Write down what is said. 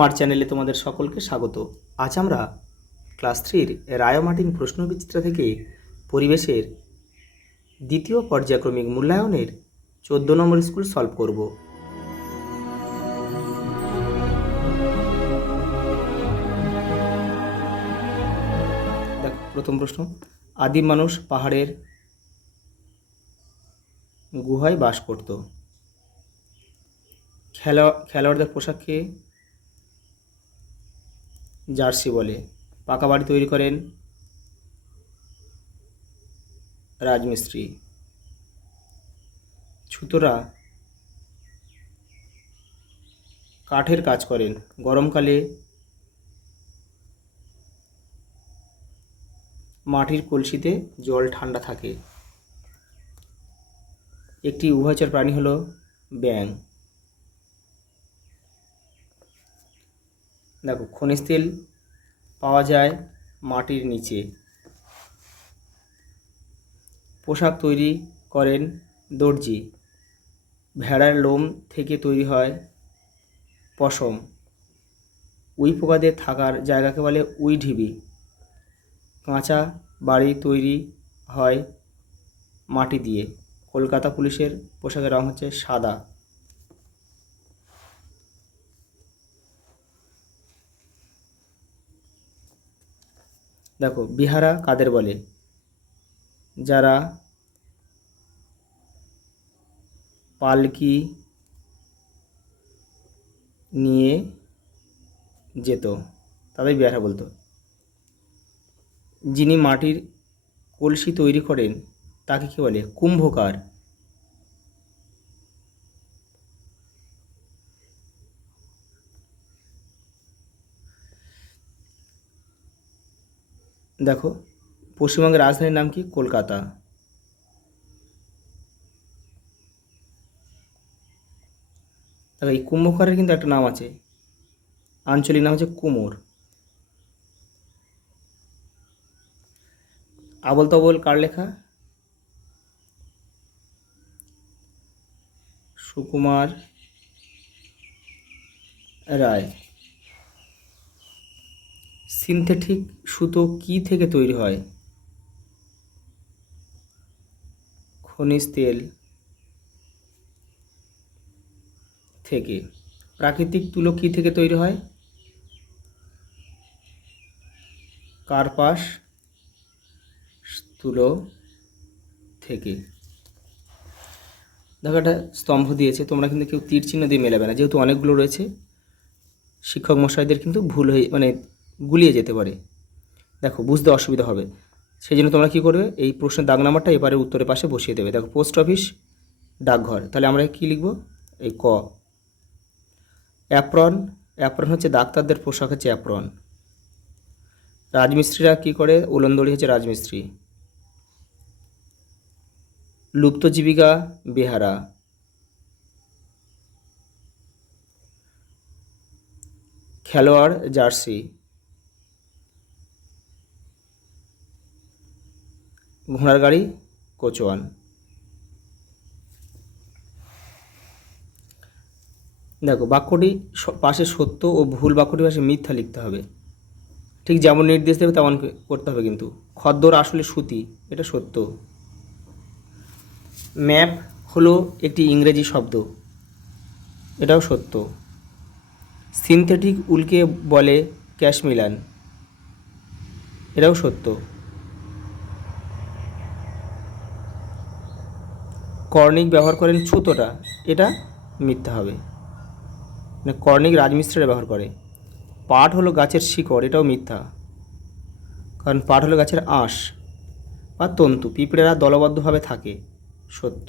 আমার চ্যানেলে তোমাদের সকলকে স্বাগত। আজ আমরা ক্লাস 3-র রায় মার্টিন প্রশ্নবিচিত্রা থেকে পরিবেশের দ্বিতীয় পর্যায়ক্রমিক মূল্যায়নের 14 নম্বর স্কুল সলভ করব। দেখো প্রথম প্রশ্ন, আদিম মানুষ পাহাড়ের গুহায় বাস করত। খেলোয়াড়দের পোশাককে জার্সি বলে। পাকা বাড়ি তৈরি করেন রাজমিস্ত্রি। ছুতোরা কাঠের কাজ করেন। গরমকালে মাটির কলসিতে জল ঠান্ডা থাকে। একটি উভয়চর প্রাণী হলো ব্যাঙ। দেখো খনিজ তেল পাওয়া যায় মাটির নিচে। পোশাক তৈরি করেন দর্জি। ভেড়ার লোম থেকে তৈরি হয় পশম। উই পোকাদের থাকার জায়গাকে বলে উই ঢিবি। কাঁচা বাড়ি তৈরি হয় মাটি দিয়ে। কলকাতা পুলিশের পোশাকের রং হচ্ছে সাদা। দেখো বিহারা কাদের বলে? যারা পালকি নিয়ে যেত তাদের বিহারা বলতো। যিনি মাটির কলসি তৈরি করেন তাকে কি বলে? কুম্ভকার। দেখো পশ্চিমবঙ্গের রাজধানীর নাম কি? কলকাতা। দেখো এই কুম্ভকারের কিন্তু একটা নাম আছে, আঞ্চলিক নাম হচ্ছে কুমোর। আবল তাবল কার লেখা? সুকুমার রায়। সিনথেটিক সুতো কি থেকে তৈরি হয়? খনিজ তেল থেকে। প্রাকৃতিক তুলো কি থেকে তৈরি হয়? কার্পাস তুলো থেকে। দেখো একটা স্তম্ভ দিয়েছে, তোমরা কিন্তু কেউ তীর চিহ্ন দিয়ে মেলাবে না, যেহেতু অনেকগুলো রয়েছে শিক্ষক মশাইদের কিন্তু ভুল হয়ে গুলিয়ে যেতে পারে। দেখো বুঝতে অসুবিধা হবে, সেই জন্য তোমরা কী করবে, এই প্রশ্নের দাগ নাম্বারটা এবারে উত্তরের পাশে বসিয়ে দেবে। দেখো পোস্ট অফিস, ডাকঘর, তাহলে আমরা কি লিখব? এই ক। অ্যাপ্রন, অ্যাপ্রন হচ্ছে ডাক্তারদের পোশাক, হচ্ছে অ্যাপ্রন। রাজমিস্ত্রিরা কি করে? উলনদড়ি হচ্ছে রাজমিস্ত্রি। লুপ্ত জীবিকা বেহারা। খেলোয়াড় জার্সি। ঘোড়ার গাড়ি কোচওয়ান। দেখো বাক্যটি পাশে সত্য ও ভুল বাক্যটি পাশে মিথ্যা লিখতে হবে, ঠিক যেমন নির্দেশ দেবে তেমন করতে হবে। কিন্তু খদ্দর আসলে সুতি, এটা সত্য। ম্যাপ হলো একটি ইংরেজি শব্দ, এটাও সত্য। সিনথেটিক উলকে বলে ক্যাশমিলান, এটাও সত্য। কর্নিক ব্যবহার করেন ছুতোটা, এটা মিথ্যা হবে, কর্নিক রাজমিস্ত্রিরা ব্যবহার করে। পাট হলো গাছের শিকড়, এটাও মিথ্যা, কারণ পাট হলো গাছের আঁশ বা তন্তু। পিঁপড়েরা দলবদ্ধভাবে থাকে, সত্য।